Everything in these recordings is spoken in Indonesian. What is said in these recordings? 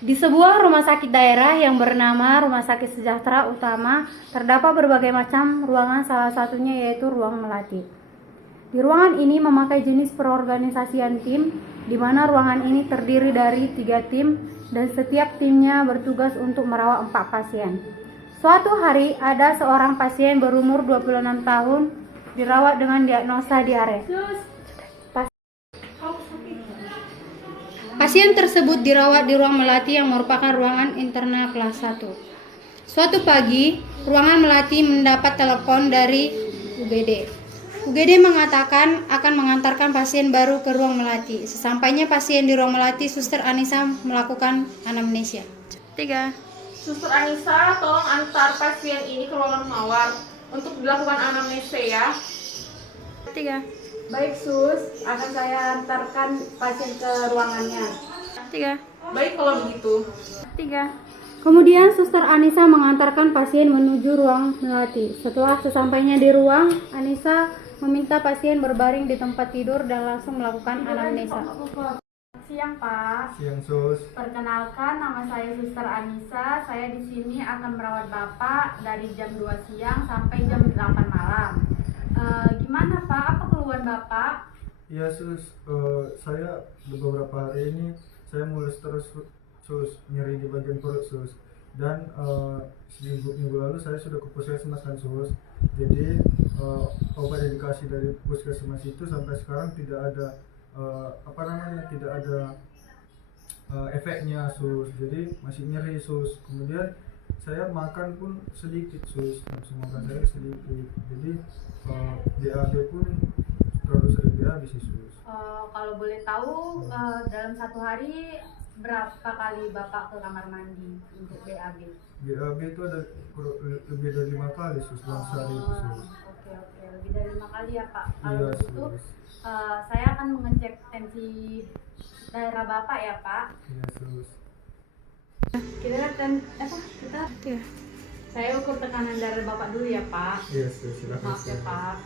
Di sebuah rumah sakit daerah yang bernama Rumah Sakit Sejahtera Utama, terdapat berbagai macam ruangan, salah satunya yaitu ruang melati. Di ruangan ini memakai jenis perorganisasian tim, di mana ruangan ini terdiri dari 3 tim dan setiap timnya bertugas untuk merawat 4 pasien. Suatu hari ada seorang pasien berumur 26 tahun dirawat dengan diagnosa diare. Pasien tersebut dirawat di ruang melati yang merupakan ruangan internal kelas 1. Suatu pagi, ruangan melati mendapat telepon dari UGD. UGD mengatakan akan mengantarkan pasien baru ke ruang melati. Sesampainya pasien di ruang melati, Suster Anissa melakukan anamnesia. 3. Suster Anissa, tolong antar pasien ini ke ruangan mawar untuk dilakukan anamnesia ya. 3. Baik Sus, akan saya antarkan pasien ke ruangannya. 3. Baik kalau begitu. 3. Kemudian Suster Anissa mengantarkan pasien menuju ruang melati. Setelah sesampainya di ruang, Anissa meminta pasien berbaring di tempat tidur dan langsung melakukan anamnesa. Siang Pak. Siang Sus. Perkenalkan, nama saya Suster Anissa. Saya di sini akan merawat Bapak dari jam 2 siang sampai jam 8 malam. Gimana Pak? Apa keluhan Bapak? Iya Sus, saya beberapa hari ini saya mulus terus Sus, nyeri di bagian perut Sus. Dan minggu lalu saya sudah ke puskesmas kan Sus. Jadi obat yang dikasih dari puskesmas itu sampai sekarang tidak ada tidak ada efeknya Sus. Jadi masih nyeri Sus. Kemudian saya makan pun sedikit Sus, nafsu makan saya sedikit. Jadi BAB pun terlalu sering BAB sih Sus. Kalau boleh tahu, dalam satu hari berapa kali Bapak ke kamar mandi untuk BAB? BAB itu ada lebih dari 5 kali Sus dalam sehari itu Sus. Oke, lebih dari 5 kali ya Pak. Kalau Iya begitu, Sus. saya akan mengecek tensi darah Bapak ya Pak. Iya Sus. Saya ukur tekanan darah Bapak dulu ya Pak. Iya Sus, silakan Maaf ya Sus. Pak.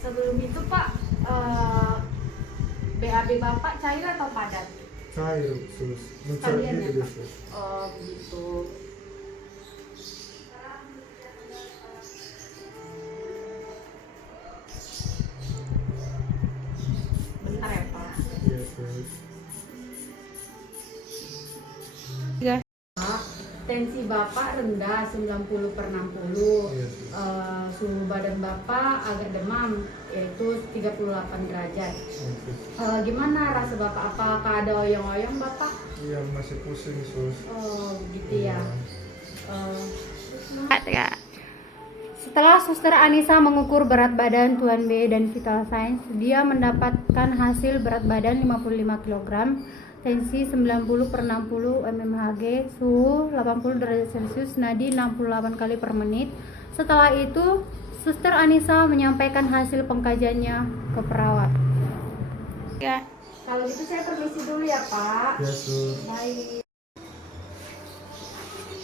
Sebelum itu Pak, BAB Bapak cair atau padat? Cair Sus, mencair Sekalian ya, gitu Pak? Sus. Oh begitu. Bentar ya Pak. Iya Sus. Tensi Bapak rendah 90/60. Iya Sus. Suhu badan Bapak agak demam, yaitu 38 derajat. Iya, Sus. Gimana rasa Bapak? Apakah ada oyong-oyong Bapak? Iya masih pusing Sus. Oh begitu ya. Setelah Suster Anissa mengukur berat badan Tuan B dan vital signs, dia mendapatkan hasil berat badan 55 kg, tensi 90/60 mmHg, suhu 80 derajat Celcius, nadi 68 kali per menit. Setelah itu, Suster Anissa menyampaikan hasil pengkajiannya ke perawat. Kalau gitu saya permisi dulu ya Pak. Iya Sus. Baik.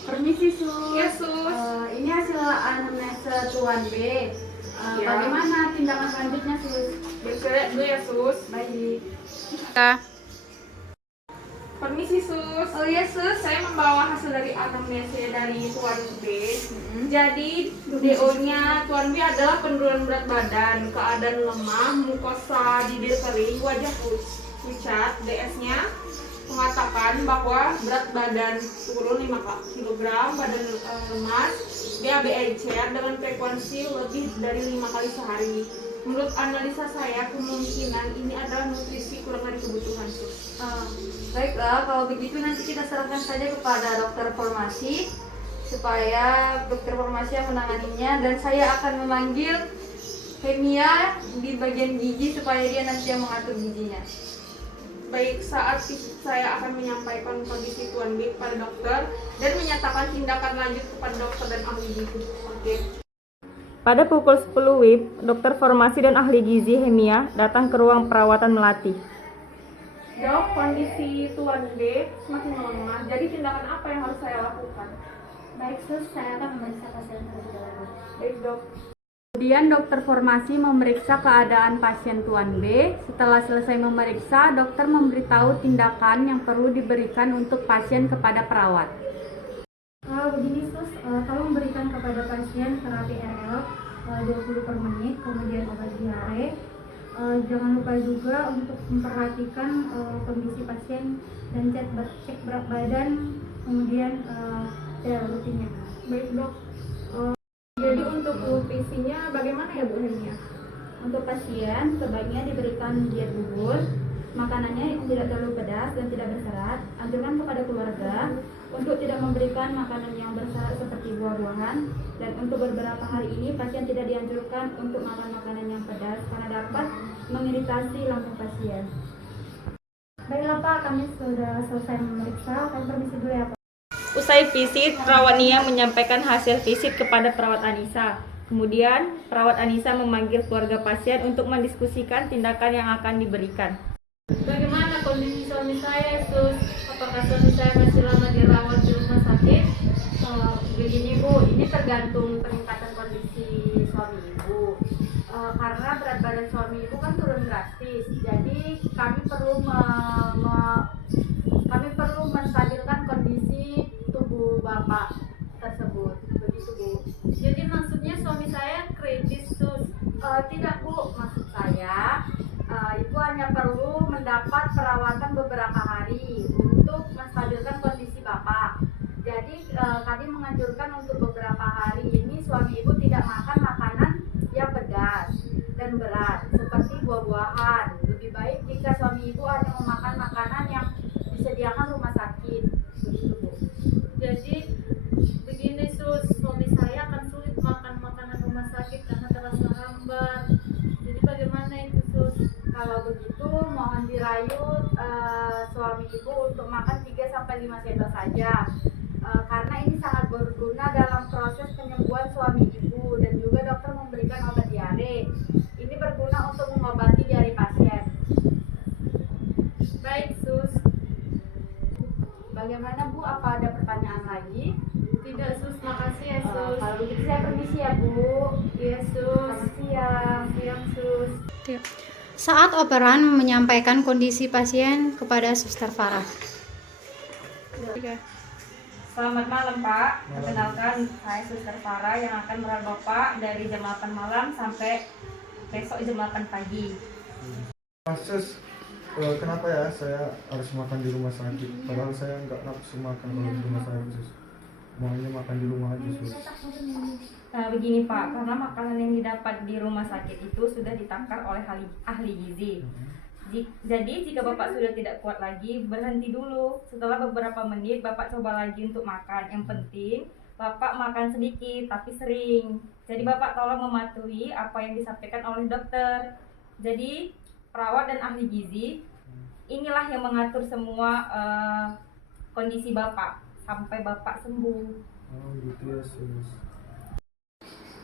Permisi Sus. Ya Sus. Ini hasil anamnesa Tuan B. Ya. Bagaimana tindakan selanjutnya Sus? Bergerak dulu ya Sus. Baik. Permisi Sus. Oh iya Sus, saya membawa hasil dari anamnesia dari Tuan B. Jadi DO-nya Tuan B adalah penurunan berat badan, keadaan lemah, mukosa bibir kering, wajah pucat. DS-nya mengatakan bahwa berat badan turun 5 kg, badan lemas, BAB encer dengan frekuensi lebih dari 5 kali sehari. Menurut analisa saya, kemungkinan ini adalah nutrisi kurang dari kebutuhan Sus. Baiklah, kalau begitu nanti kita serahkan saja kepada dokter farmasi supaya dokter farmasi yang menanganinya, dan saya akan memanggil Hemia di bagian gigi supaya dia nanti yang mengatur giginya. Baik, saat saya akan menyampaikan kondisi Tuan B kepada dokter dan menyatakan tindakan lanjut kepada dokter dan ahli gizi. Oke. Pada pukul 10 WIB, dokter farmasi dan ahli gizi Hemia datang ke ruang perawatan melati. Dok, kondisi Tuan B semakin melemah. Jadi tindakan apa yang harus saya lakukan? Baik Sus, saya akan memeriksa pasien terlebih dahulu. Baik dok. Kemudian dokter formasi memeriksa keadaan pasien Tuan B. Setelah selesai memeriksa, dokter memberitahu tindakan yang perlu diberikan untuk pasien kepada perawat. Begini sus, tolong berikan kepada pasien terapi RL 20 per menit, kemudian obat diare. Jangan lupa juga untuk memperhatikan kondisi pasien dan cek berat badan, kemudian rutinnya. Baik dok. Jadi untuk nutrisinya bagaimana ya Bu Henia? Untuk pasien sebaiknya diberikan diet bubur, makanannya tidak terlalu pedas dan tidak berserat. Anjurkan kepada keluarga untuk tidak memberikan makanan yang berserat seperti buah-buahan, dan untuk beberapa hari ini pasien tidak dianjurkan untuk makan makanan yang pedas karena dapat mengiritasi lambung pasien. Baiklah Pak, kami sudah selesai memeriksa. Kami permisi dulu ya Pak. Usai visit, perawat Nia menyampaikan hasil visit kepada perawat Anissa. Kemudian, perawat Anissa memanggil keluarga pasien untuk mendiskusikan tindakan yang akan diberikan. Bagaimana kondisi suami saya, Sus? Apakah suami saya masih lama dirawat di rumah sakit? Begini Bu, ini tergantung peningkatan kondisi suami Ibu. Karena berat badan suami Ibu kan turun drastis, jadi kami perlu menstabilkan kondisi tubuh Bapak tersebut. Begitu Bu. Jadi maksudnya suami saya kritis, Sus? Tidak Bu, maksud saya Ibu hanya perlu mendapat perawatan beberapa hari untuk menstabilkan kondisi Bapak. Jadi kami menganjurkan untuk beberapa hari ini suami Ibu tidak makan makanan yang pedas dan berat seperti buah-buahan. Lebih baik jika suami Ibu hanya memakan makanan yang disediakan rumah sakit. Begitu Bu. Jadi begini Sus, suami saya akan sulit makan makanan rumah sakit karena terasa hambar. Jadi bagaimana itu Sus? Kalau begitu mohon dirayu suami Ibu untuk makan 3-5 sendok saja. Karena ini sangat berguna dalam proses penyembuhan suami Ibu, dan juga dokter memberikan obat diare. Ini berguna untuk mengobati diare pasien. Baik Sus. Bagaimana Bu? Apa ada pertanyaan lagi? Tidak Sus, makasih ya Sus. Kalau begitu saya permisi ya Bu. Iya Sus. Selamat siang. Siang Sus. Saat operan menyampaikan kondisi pasien kepada Suster Farah. Selamat malam Pak, perkenalkan saya Suster Farah yang akan merawat Bapak dari jam 8 malam sampai besok jam 8 pagi. Sus, kenapa ya saya harus makan di rumah sakit? Padahal saya nggak nafsu makan kalau di rumah sakit Sus. Maunya makan di rumah aja Sus. Nah begini Pak, karena makanan yang didapat di rumah sakit itu sudah ditakar oleh ahli gizi. Jadi jika Bapak sudah tidak kuat lagi, berhenti dulu. Setelah beberapa menit Bapak coba lagi untuk makan. Yang penting Bapak makan sedikit tapi sering. Jadi Bapak tolong mematuhi apa yang disampaikan oleh dokter. Jadi perawat dan ahli gizi inilah yang mengatur semua kondisi Bapak sampai Bapak sembuh. Oh gitu ya Sus.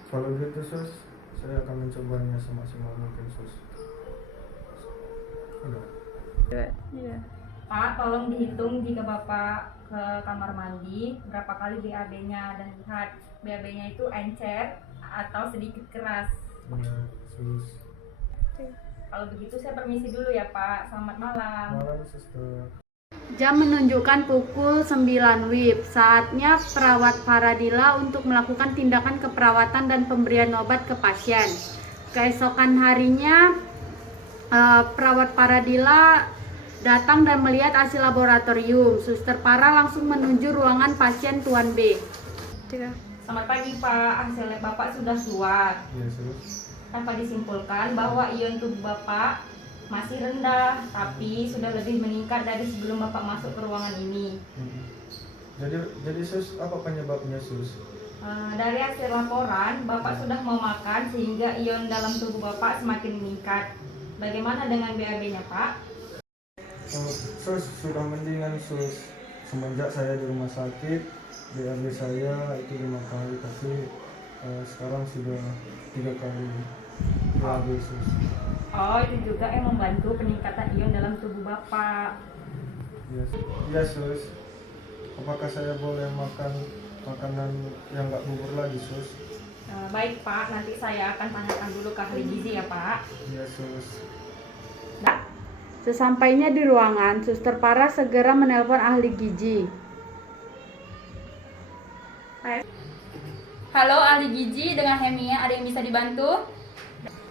Kalau gitu Sus, saya akan mencobanya semaksimal mungkin Sus. Pak, tolong dihitung jika Bapak ke kamar mandi berapa kali BAB-nya, dan lihat BAB-nya itu encer atau sedikit keras. Iya Sus. Kalau begitu saya permisi dulu ya Pak. Selamat malam. Malam Suster. Jam menunjukkan pukul 9 WIB. Saatnya perawat Faradila untuk melakukan tindakan keperawatan dan pemberian obat ke pasien. Keesokan harinya perawat Faradila datang dan melihat hasil laboratorium. Suster Farah langsung menuju ruangan pasien Tuan B. Selamat pagi Pak, hasil lab Bapak sudah keluar. Iya Sus. Dapat disimpulkan bahwa ion tubuh Bapak masih rendah, tapi sudah lebih meningkat dari sebelum Bapak masuk ke ruangan ini. Jadi Sus, apa penyebabnya Sus? Dari hasil laporan, Bapak sudah mau makan sehingga ion dalam tubuh Bapak semakin meningkat. Bagaimana dengan BAB-nya Pak? Sus, sudah mendingan Sus. Semenjak saya di rumah sakit, BAB saya itu 5 kali, tapi sekarang sudah 3 kali BAB Sus. Oh, itu juga yang membantu peningkatan ion dalam tubuh Bapak. Iya Sus. Apakah saya boleh makan makanan yang nggak bubur lagi Sus? Baik Pak, nanti saya akan tanyakan dulu ke ahli gizi ya Pak. Iya sus. Sesampainya di ruangan, Suster Farah segera menelpon ahli gizi. Halo ahli gizi, dengan Hemia, ada yang bisa dibantu?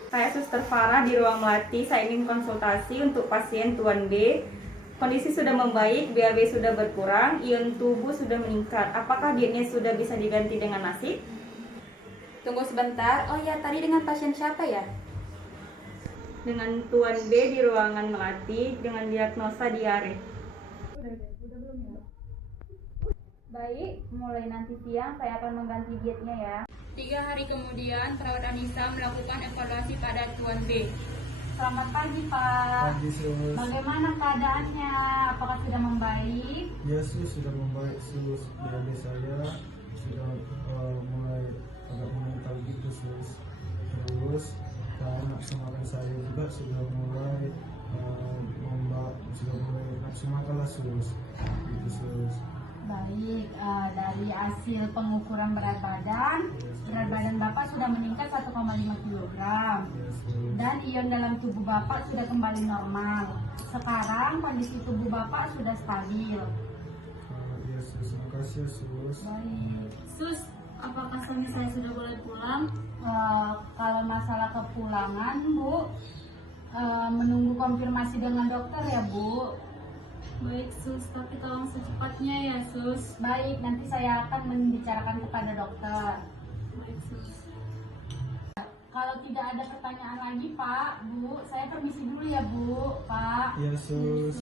Saya Suster Farah di ruang melati, saya ingin konsultasi untuk pasien Tuan B. Kondisi sudah membaik, BAB sudah berkurang, ion tubuh sudah meningkat. Apakah dietnya sudah bisa diganti dengan nasi? Tunggu sebentar. Oh ya, tadi dengan pasien siapa ya? Dengan Tuan B di ruangan melati dengan diagnosa diare. Baik, mulai nanti siang saya akan mengganti dietnya ya. 3 hari kemudian, perawat Anissa melakukan evaluasi pada Tuan B. Selamat pagi Pak. Pagi sus. Bagaimana keadaannya? Apakah sudah membaik? Ya sus, sudah membaik sus. BAB saya sudah mulai agak mengental gitu sus. Terus nafsu makan saya juga sudah mulai sudah mulai nafsu makan lah sus. Gitu sus. Baik, dari hasil pengukuran berat badan Bapak sudah meningkat 1,5 kg dan ion dalam tubuh Bapak sudah kembali normal. Sekarang kondisi tubuh Bapak sudah stabil. Ya sus, makasih sus. Baik. Sus, apakah suami saya sudah boleh pulang? Kalau masalah kepulangan, Bu, menunggu konfirmasi dengan dokter ya, Bu. Baik sus, tapi tolong secepatnya ya sus. Baik, nanti saya akan membicarakan kepada dokter. Baik sus. Kalau tidak ada pertanyaan lagi, Pak, Bu, saya permisi dulu ya, Bu, Pak. Ya sus.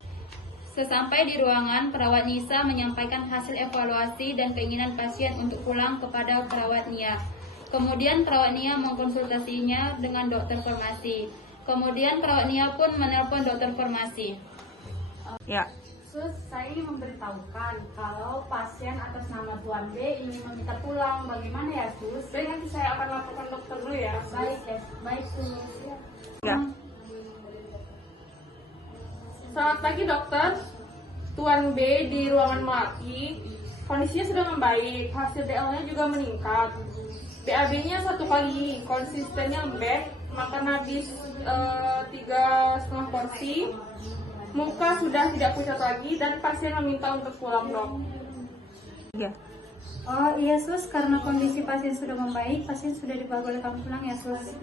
Sesampai di ruangan, perawat Nisa menyampaikan hasil evaluasi dan keinginan pasien untuk pulang kepada perawat Nia. Kemudian perawat Nia mengkonsultasinya dengan dokter farmasi. Kemudian perawat Nia pun menelpon dokter farmasi. Ya. Sus, saya ingin memberitahukan kalau pasien atas nama Tuan B ingin meminta pulang. Bagaimana ya, Sus? Baik, nanti saya akan laporkan dokter dulu ya. Baik, ya. Baik, Sus. Ya. Selamat pagi dokter. Tuan B di ruangan melati, kondisinya sudah membaik, hasil DL-nya juga meningkat. BAB-nya 1 pagi, konsistennya lembek, makan habis 3,5 porsi. Muka sudah tidak pucat lagi dan pasien meminta untuk pulang dok. Ya. Oh iya, Sus, karena kondisi pasien sudah membaik, pasien sudah dibawa oleh kami pulang ya, Sus.